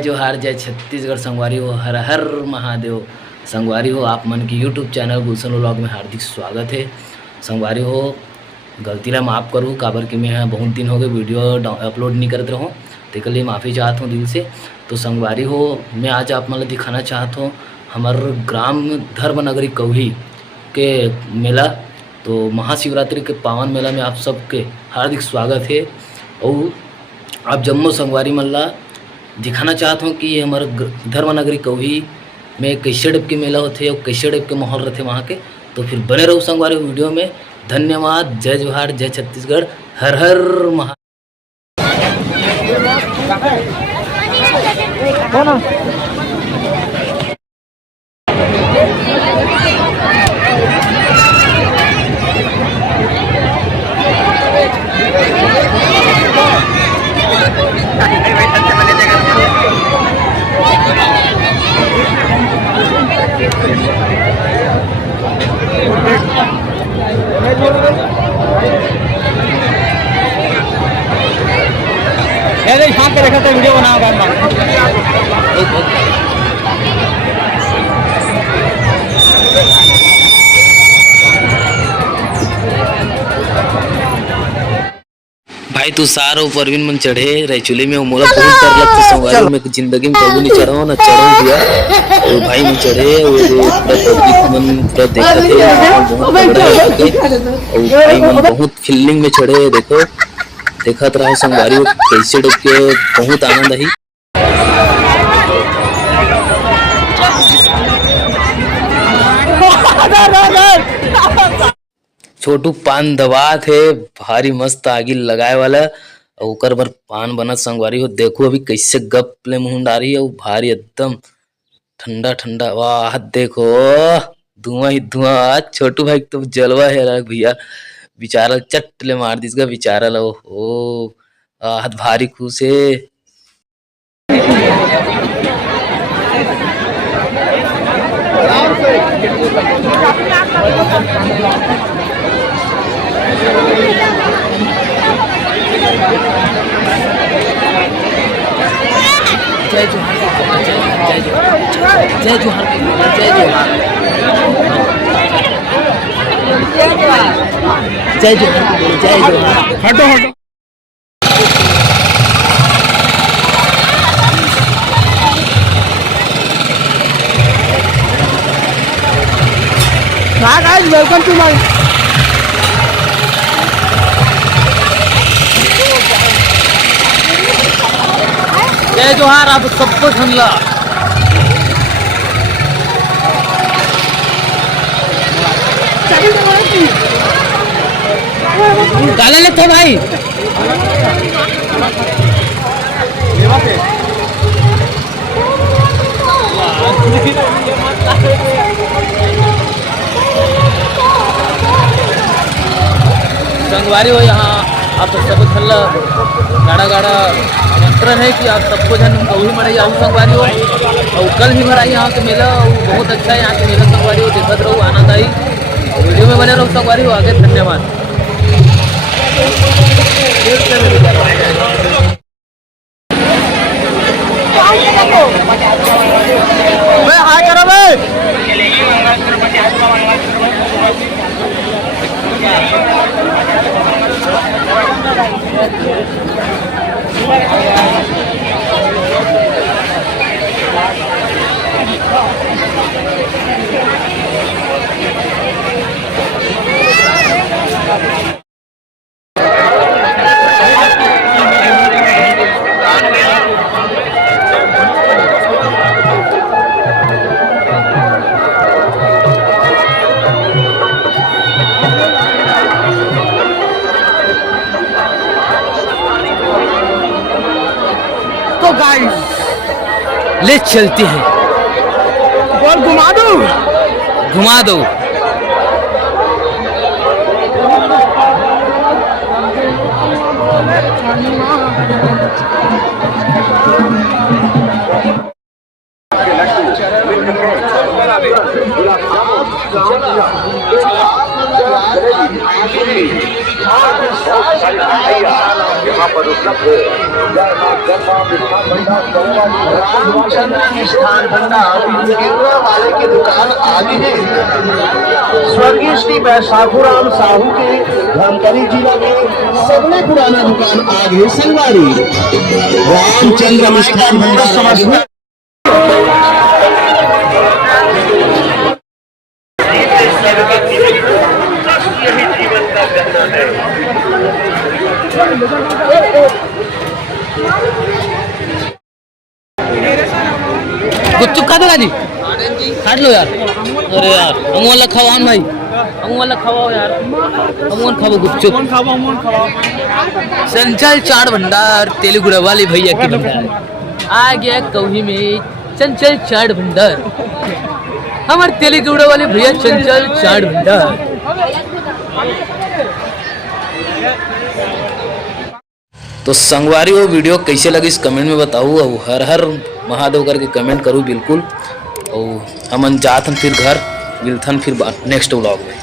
जोहार जय छत्तीसगढ़ संगवारी हो, हर हर महादेव। संगवारी हो, आप मन की यूट्यूब चैनल गुलशन व्लॉग में हार्दिक स्वागत है। संगवारी हो, गलती ला माफ़ करूँ काबर कि मैं बहुत दिन हो गए वीडियो अपलोड नहीं करते रहूँ, तो लिए माफ़ी चाहता हूँ दिल से। तो संगवारी हो, मैं आज आप मन दिखाना चाहता हूँ हमारे ग्राम धर्मनगरी कौही के मेला। तो महाशिवरात्रि के पावन मेला में आप सबके हार्दिक स्वागत है। और आप जम्मू संगवारी मल्ला दिखाना चाहता हूँ कि ये हमारे धर्मनगरी कौही में कैसे टाइप के मेला होते हैं और कैसे टाइप के माहौल रहते वहाँ के। तो फिर बने रहो संगवारी वीडियो में। धन्यवाद। जय जोहार, जय छत्तीसगढ़, हर हर महा। यहाँ पे रखा था वीडियो बनाओ भाई तू सारो परवीन मन चढ़े रैचुली में मोला बहुत डर लगता संगवारी में जिंदगी में कभी नहीं चढ़ाओ ना चढ़ो दिया। और भाई में चढ़े और पब्लिक मन पूरा देखते और भाई मन बहुत फीलिंग में चढ़े। देखो देखत रहो संगवारी कैसे डूब के बहुत आनंद आई। छोटू पान दबा थे भारी मस्त आगी लगाए वाला और ओकर बर पान बनत संगवारी हो। देखो अभी कैसे गप ले मुंड आ रही है भारी एकदम ठंडा ठंडा। वाह देखो धुआं ही धुआं। छोटू भाई तो जलवा है भैया, बेचारा चट ले मार दिसगा बेचारा लो। ओ हाथ भारी खुश है। जय जोहार, जय जोहार, जय जोहार, जय जोहार, जय जोहार, जय जोहार। हटो हटो guys, welcome to my जय जोहार। आप सबको ठंडा डाले लेते भाई। संगवारी हो, यहाँ आप सब थल्ला गाड़ा गाड़ा आमंत्रण है कि आप सबको जन कौही मरे जाऊँ संगवारी हो। और कल भी भरा यहाँ के मेला बहुत अच्छा है। यहाँ के मेला संगवारी हो देखते रहो, आनंद आई। वीडियो में बने रहो संगवारी हो। आगे धन्यवाद। तो गाइस ले चलते हैं। बॉल घुमा दो, घुमा दो। यहाँ पर उपलब्ध है। रामचंद्र मिष्ठान भंडार गिरवा वाले की दुकान आगे है। स्वर्गीय श्री बैसाखूराम साहू के धमतरी जिला में सबसे पुराना दुकान आगे संगवारी। रामचंद्र मिष्ठान भंडार समझ गुपचुप खा दो जी, काट लो यार। अरे यार हम वाला खवाओ भाई, हम वाला खवाओ यार, हम खाओ गुपचुप। चंचल चाट भंडार तेलुगुड़ा वाले भैया की भंडार आ गया कौही में। चंचल चाट भंडार, हमारे तेलुगुड़ा वाले भैया चंचल चाट भंडार। तो संगवारी वो वीडियो कैसे लगी इस कमेंट में बताओ, और हर हर महादेव करके कमेंट करूँ बिल्कुल। और हम जात फिर घर मिलथन फिर नेक्स्ट व्लॉग में।